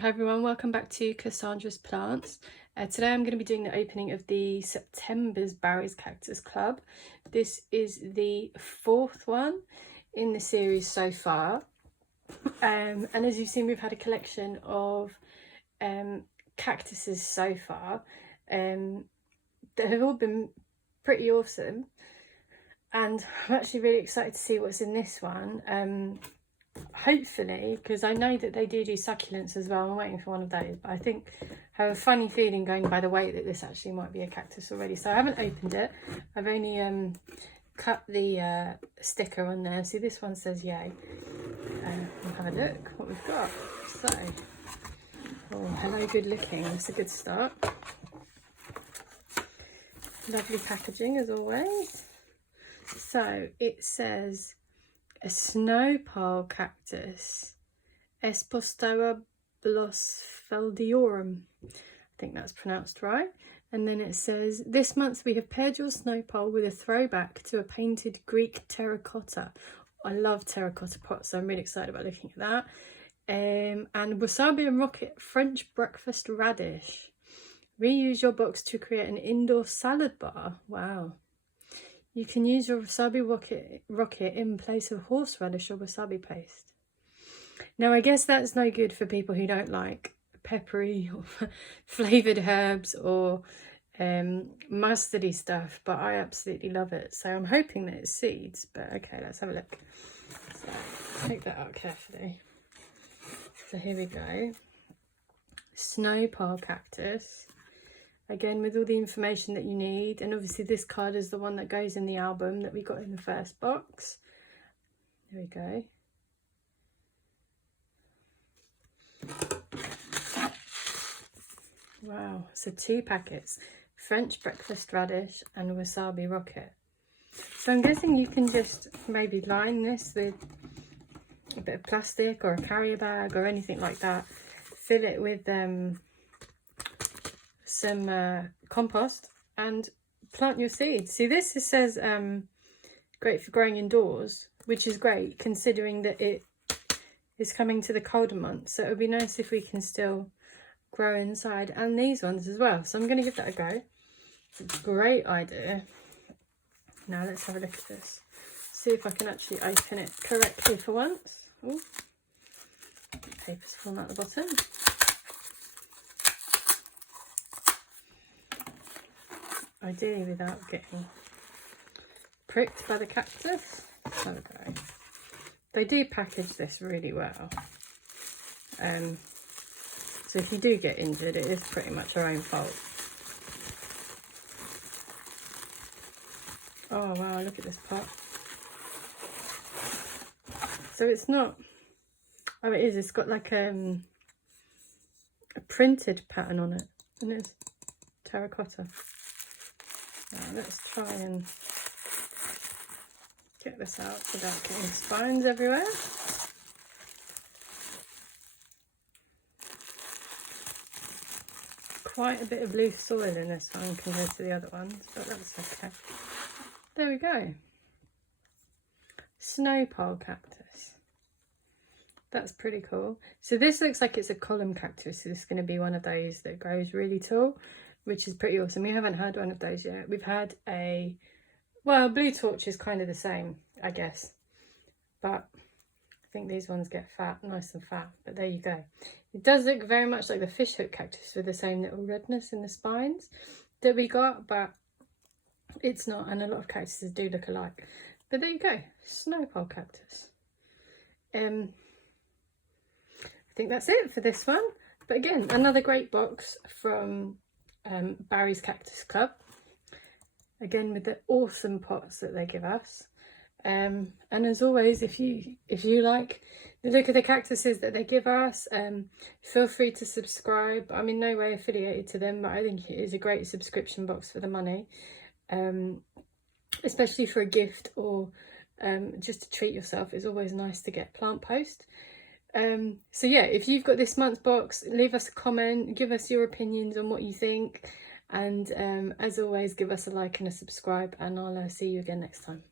Hi everyone, welcome back to Cassandra's Plants. Today I'm going to be doing the opening of the September's Barry's Cactus Club. This is the fourth one in the series so far. And as you've seen, we've had a collection of cactuses so far that have all been pretty awesome. And I'm actually really excited to see what's in this one. Hopefully, because I know that they do succulents as well. I'm waiting for one of those, but I think I have a funny feeling going by the weight that this actually might be a cactus already. So I haven't opened it. I've only cut the sticker on there. See, this one says yay. We'll have a look what we've got. So, oh, hello, good looking. That's a good start. Lovely packaging as always. So it says a snow pile cactus, Espostoa blossfeldiorum. I think that's pronounced right. And then it says, this month we have paired your snow pile with a throwback to a painted Greek terracotta. I love terracotta pots, so I'm really excited about looking at that. And wasabi and rocket French breakfast radish. Reuse your box to create an indoor salad bar. Wow. You can use your wasabi rocket in place of horseradish or wasabi paste. Now, I guess that's no good for people who don't like peppery or flavoured herbs or mustardy stuff, but I absolutely love it. So I'm hoping that it's seeds, but okay, let's have a look. So take that out carefully. So here we go. Snow pile cactus. Again, with all the information that you need, and obviously this card is the one that goes in the album that we got in the first box. There we go. Wow, so 2 packets, French breakfast radish and wasabi rocket. So I'm guessing you can just maybe line this with a bit of plastic or a carrier bag or anything like that. Fill it with some compost and plant your seeds. See, this says great for growing indoors, which is great considering that it is coming to the colder months. So it would be nice if we can still grow inside, and these ones as well. So I'm going to give that a go. It's a great idea. Now let's have a look at this. See if I can actually open it correctly for once. Ooh. Paper's falling out the bottom. Ideally without getting pricked by the cactus. There we go. They do package this really well. So if you do get injured, it is pretty much your own fault. Oh wow, look at this pot. So it's not, oh it is, it's got like a printed pattern on it, and it's terracotta. Now let's try and get this out without getting spines everywhere. Quite a bit of loose soil in this one compared to the other ones, but that's okay. There we go. Snow pile cactus. That's pretty cool. So this looks like it's a column cactus. So this is going to be one of those that grows really tall, which is pretty awesome. We haven't had one of those yet. We've had a, well, blue torch is kind of the same, I guess. But I think these ones get fat, nice and fat. But there you go. It does look very much like the fishhook cactus with the same little redness in the spines that we got, but it's not. And a lot of cactuses do look alike. But there you go, snow pile cactus. I think that's it for this one. But again, another great box from Barry's Cactus Club, again with the awesome pots that they give us, and as always, if you like the look of the cactuses that they give us, feel free to subscribe. I'm in no way affiliated to them, but I think it is a great subscription box for the money, especially for a gift or just to treat yourself. It's always nice to get plant post. So yeah, if you've got this month's box, leave us a comment, give us your opinions on what you think, and as always, give us a like and a subscribe, and I'll see you again next time.